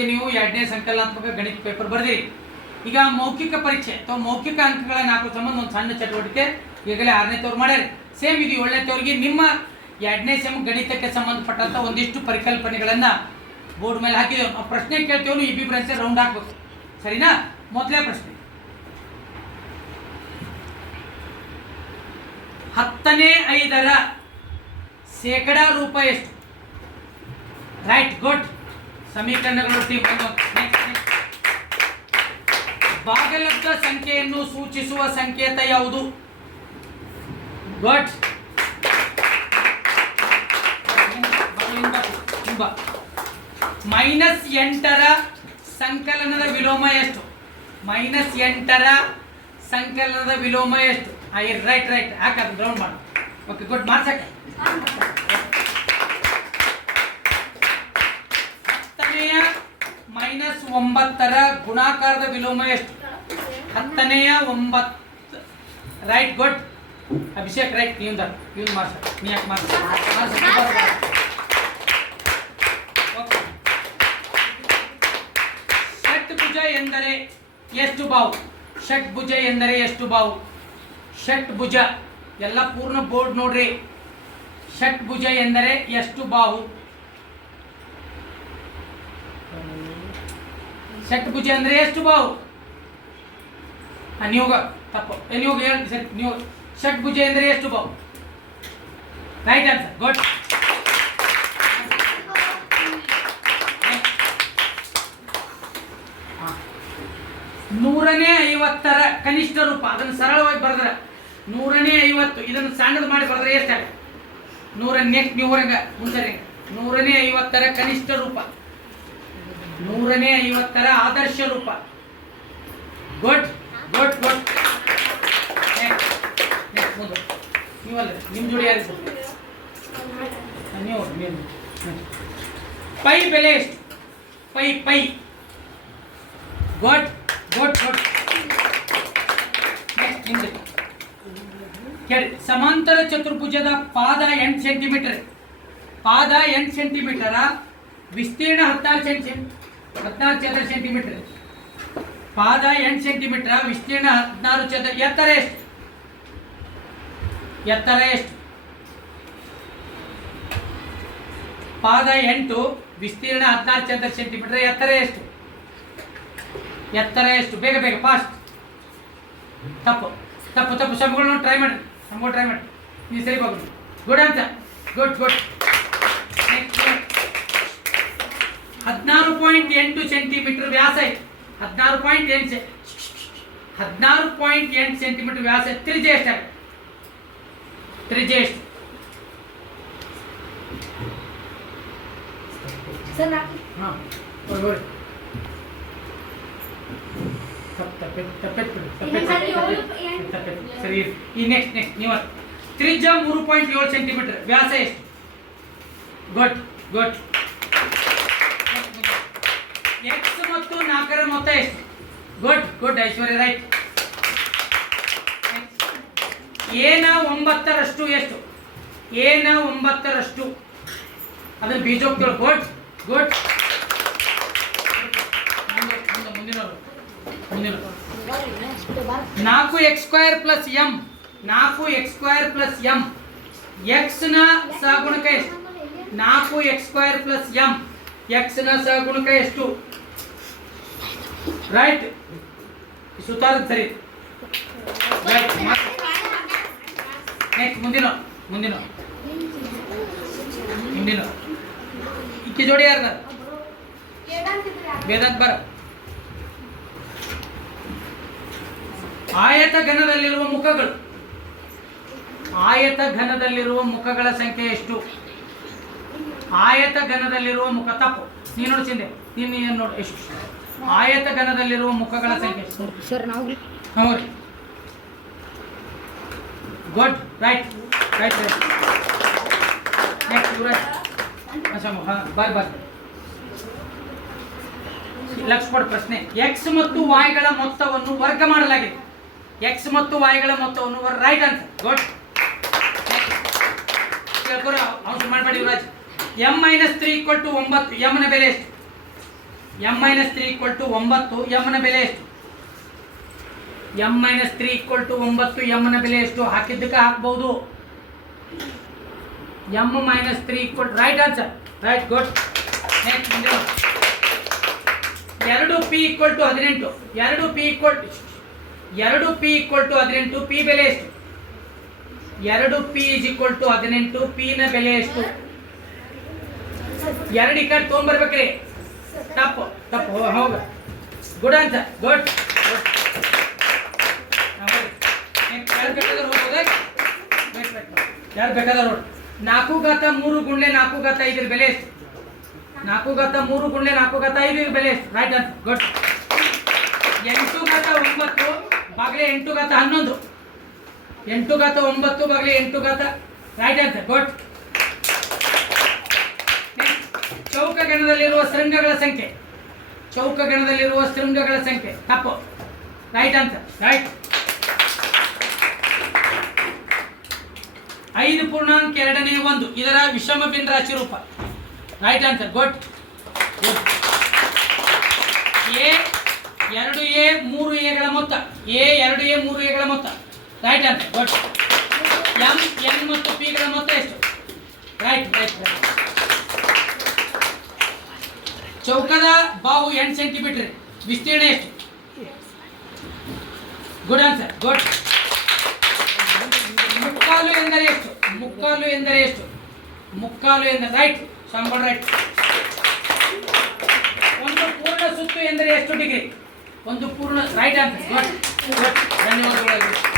ಮಧ್ಯೆ ನೀವು 2ನೇ ಸಂಕಲನಾತ್ಮಕ ಗಣಿತ ಪೇಪರ್ ಬರೆದಿರಿ. ಈಗ ಮೌಖಿಕ ಪರೀಕ್ಷೆ ಅಥವಾ ಮೌಖಿಕ ಅಂಕಗಳನ್ನು ಹಾಕೋ ಸಂಬಂಧ ಒಂದು ಸಣ್ಣ ಚಟುವಟಿಕೆ ಈಗಲೇ 6ನೇ ತವ್ರು ಮಾಡ್ಯಾರ. ಸೇಮ್ ಇದು 7ನೇ ತವ್ರಿಗೆ ನಿಮ್ಮ 2ನೇ ಸೆಮ್ ಗಣಿತಕ್ಕೆ ಸಂಬಂಧಪಟ್ಟಂಥ ಒಂದಿಷ್ಟು ಪರಿಕಲ್ಪನೆಗಳನ್ನು ಬೋರ್ಡ್ ಮೇಲೆ ಹಾಕಿದ್ದೇವೆ. ನಾವು ಪ್ರಶ್ನೆ ಕೇಳ್ತೇವೆ, ಇಬ್ಬಿಬ್ಬರು ರೌಂಡ್ ಹಾಕ್ಬೇಕು, ಸರಿನಾ? ಮೊದಲೇ ಪ್ರಶ್ನೆ, 10ನೇ 5ರ ಶೇಕಡಾ ರೂಪ ಎಷ್ಟು? Right, good. ಸಮೀಕರಣಗಳು ಟೀಮ್. ಭಾಗಲಬ್ಧ ಸಂಖ್ಯೆಯನ್ನು ಸೂಚಿಸುವ ಸಂಕೇತ ಯಾವುದು? ಗುಡ್. -8ರ ಸಂಕಲನದ ವಿಲೋಮ ಎಷ್ಟು? -8ರ ಸಂಕಲನದ ವಿಲೋಮ ಎಷ್ಟು? ರೈಟ್ ರೈಟ್, ಹಾಕದು ಗ್ರೌಂಡ್ ಮಾಡು. Okay, good. ಮಾರ್ಕ್ಸ್. 10ನೆಯ -9ರ ಗುಣಾಕಾರದ ವಿಲೋಮ ಎಷ್ಟು? 10ನೆಯ 9. Right, good. ಅಭಿಷೇಕ್, ರೈಟ್. ನೀವು ಮಾರ್ಕ್ಸ್. ನೀ ಯಾಕೆ ಮಾರ್ಕ್ಸ್? ಷಟ್ಭುಜ ಎಂದರೆ ಎಷ್ಟು ಬಾವು? ಷಟ್ಭುಜ ಎಂದರೆ ಎಷ್ಟು ಬಾವು? ಷಟ್ಭುಜ ಎಲ್ಲ ಪೂರ್ಣ ಬೋರ್ಡ್ ನೋಡ್ರಿ. ಷಟ್ಭುಜ ಎಂದರೆ ಎಷ್ಟು ಬಾಹು? ಷಟ್ಭುಜ ಅಂದರೆ ಎಷ್ಟು ಬಾಹು? ನೀವು ತಪ್ಪು, ನೀವು ಹೇಳಿ ಸರಿ. ನೀವು ಷಟ್ಭುಜ ಎಂದರೆ ಎಷ್ಟು ಬಾಹು? Right answer, good. ನೂರನೇ 50ರ ಕನಿಷ್ಠ ರೂಪ. ಅದನ್ನು ಸರಳವಾಗಿ ಬರೆದ್ರೆ 100ನೇ 50, ಇದನ್ನು ಸಣ್ಣದು ಮಾಡಿ ಬರೆದ್ರೆ ಎಷ್ಟಾಗುತ್ತೆ? 100 ನೆಕ್ಸ್ಟ್ ನೀವು ಹೊರಗೆ ಮುಂಚೆ 100ನೇ 50ರ ಕನಿಷ್ಠ ರೂಪ, 100ನೇ 50ರ ಆದರ್ಶ ರೂಪ. Good good good. ನೆಕ್ಸ್ಟ್ ಮುಂದೆ ನೀವಲ್ಲ, ನಿಮ್ಮ ಜೋಡಿ ಯಾರಿಗೂ ನೀವು. ಪೈ ಬೆಲೆ ಎಷ್ಟು? Pi pi. Good good good. Next ಹಿಂದೆ ಸಮಾಂತರ ಚತುರ್ಭುಜದ ಪಾದ 8 ಸೆಂಟಿಮೀಟರ್. ಪಾದ 8 ಸೆಂಟಿಮೀಟರ, ವಿಸ್ತೀರ್ಣ 16 ಚದರ ಸೆಂಟಿಮೀಟರ್. ಪಾದ 8 ಸೆಂಟಿಮೀಟರ್, ವಿಸ್ತೀರ್ಣ 16 ಚದರ. ಎತ್ತರ ಎಷ್ಟು? ಎತ್ತರ ಎಷ್ಟು? ಪಾದ 8, ವಿಸ್ತೀರ್ಣ 16 ಚದರ ಸೆಂಟಿಮೀಟರ್. ಎತ್ತರ ಎಷ್ಟು? ಎತ್ತರ ಎಷ್ಟು? ಬೇಗ ಬೇಗ, ಫಾಸ್ಟ್. ತಪ್ಪು ತಪ್ಪು ತಪ್ಪು. ಸಮಗಳನ್ನು ಟ್ರೈ ಮಾಡಿ, ಸಮಗಳು ಟ್ರೈ ಮಾಡಿ. ನೀವು ಸರಿ ಹೋಗಿ. ಗುಡ್ ಅಂತ. Good good. 16.8 ಸೆಂಟಿಮೀಟರ್ ವ್ಯಾಸ ಐತೆ. 16.8 ಸೆಂಟಿಮೀಟರ್ ವ್ಯಾಸ. ತ್ರಿಜ್ಯ ಎಷ್ಟಾಗುತ್ತೆ? ತ್ರಿಜ್ಯ ಎಷ್ಟು? ಹಾಂ, ಸರಿ. ಈ ನೆಕ್ಸ್ಟ್ ನೀವು ತ್ರಿಜ್ಯ 3.7 ಸೆಂಟಿಮೀಟರ್, ವ್ಯಾಸ ಎಷ್ಟು? Good good. ಎಕ್ಸ್ ಮತ್ತು 4ರ ಮೊತ್ತ ಎಷ್ಟು? Good good Aishwarya, right. ಏನ 9ರಷ್ಟು ಎಷ್ಟು? ಏನ 9ರಷ್ಟು ಅದನ್ನು ಬೀಜೋಕ್ತಿಗಳು. Good good. ಮುಂದಿನವರು 4x² + m. 4x² + m. X ನ ಸಹಗುಣಕ ಎಷ್ಟು? 4x² + m. ಎಕ್ಸ್ ನ ಸಹಗುಣಕ ಎಷ್ಟು? ರೈಟ್. ಸುತಾರ ಸರಿ. ರೈಟ್. ನೆಕ್ಸ್ಟ್ ಮುಂದಿನ ಇಕ್ಕಿ ಜೋಡಿ ಯಾರ್ದ? ವೇದಾಂತ್ ಬರ. ಆಯತ ಘನದಲ್ಲಿರುವ ಮುಖಗಳು. ಆಯತ ಘನದಲ್ಲಿರುವ ಮುಖಗಳ ಸಂಖ್ಯೆ ಎಷ್ಟು? ಆಯತ ಘನದಲ್ಲಿರುವ ಮುಖ. ತಪ್ಪು. ನೀನು ನೋಡಿ ಚಿಂದೆ, ನೀನು ನೋಡಿ ಎಷ್ಟು? ಆಯತ ಘನದಲ್ಲಿರುವ ಮುಖಗಳ ಸಂಖ್ಯೆ ಸರ್ ನಾವು. ಹೌದು, good. Right right right. Next Yuvraj. Bye bye. ಲಕ್ಷ ಕೊಡ ಪ್ರಶ್ನೆ. ಎಕ್ಸ್ ಮತ್ತು ವಾಯ್ಗಳ ಮೊತ್ತವನ್ನು ವರ್ಗ ಮಾಡಲಾಗಿದೆ. ಎಕ್ಸ್ ಮತ್ತು ವಾಯ್ಗಳ ಮೊತ್ತವನ್ನು ರೈಟ್ ಆನ್ಸರ್. ಗುಡ್. ಕೇಳ್ಕೊರ, ಅವಸರ ಮಾಡಬೇಡಿ ಯುವರಾಜ್. m - 3 = 9. m ನ ಬೆಲೆ ಎಷ್ಟು? m - 3 = 9 m ನ ಬೆಲೆ ಎಷ್ಟು m - 3 = 9 m ನ ಬೆಲೆ ಎಷ್ಟು ಹಾಕಿದ್ದಕ್ಕೆ ಹಾಕಬಹುದು m - 3 = right answer right good next 2p = 18 2p p ಬೆಲೆ ಎಷ್ಟು 2p = 18 p ನ ಬೆಲೆ ಎಷ್ಟು 2 ಈ ಕಡೆ ತೊಗೊಂಬರ್ಬೇಕ್ರಿ ತಪ್ಪು ಹೌದು ಗುಡ್ ಆನ್ಸರ್ ಗುಡ್ ಯಾರು ಬೇಕಾದ್ರೆ ನೋಡಿ 4 × 3 × 4 × 5 ಬೆಲೆ ಎಷ್ಟು 4 × 3 × 4 × 5 ಬೆಲೆ ಎಷ್ಟು ರೈಟ್ ಆನ್ಸರ್ ಗುಡ್ 8 × 9 ಬಾಗಿಲೆ 8 × 11 8 × 9 ಬಾಗಿಲೆ 8 × ರೈಟ್ ಆನ್ಸರ್ ಗುಡ್ ಚೌಕಗಣದಲ್ಲಿರುವ ಶೃಂಗಗಳ ಸಂಖ್ಯೆ ತಪ್ಪು ರೈಟ್ ಆನ್ಸರ್ ರೈಟ್ 5.2 ಇದರ ವಿಷಮ ಭಿನ್ನರಾಶಿ ರೂಪ right answer good a 2a 3a ಮೊತ್ತ a 2a 3a ಮೊತ್ತ right answer good m n ಮತ್ತು p ಗಳ ಮೊತ್ತ ಎಷ್ಟು ರೈಟ್ ಚೌಕದ ಬಾಹು 8 ಸೆಂಟಿಮೀಟರ್ ವಿಸ್ತೀರ್ಣ ಎಷ್ಟು ಗುಡ್ ಆನ್ಸರ್ ಗುಡ್ ಮುಕ್ಕಾಲು ಎಂದರೆ ಎಷ್ಟು ರೈಟ್ ಶಾಂಬಲ್ ರೈಟ್ ಒಂದು ಪೂರ್ಣ ಸುತ್ತು ಎಂದರೆ ಎಷ್ಟು ಡಿಗ್ರಿ ಒಂದು ಪೂರ್ಣ ರೈಟ್ ಆನ್ಸರ್ ಗುಡ್ ಧನ್ಯವಾದಗಳು.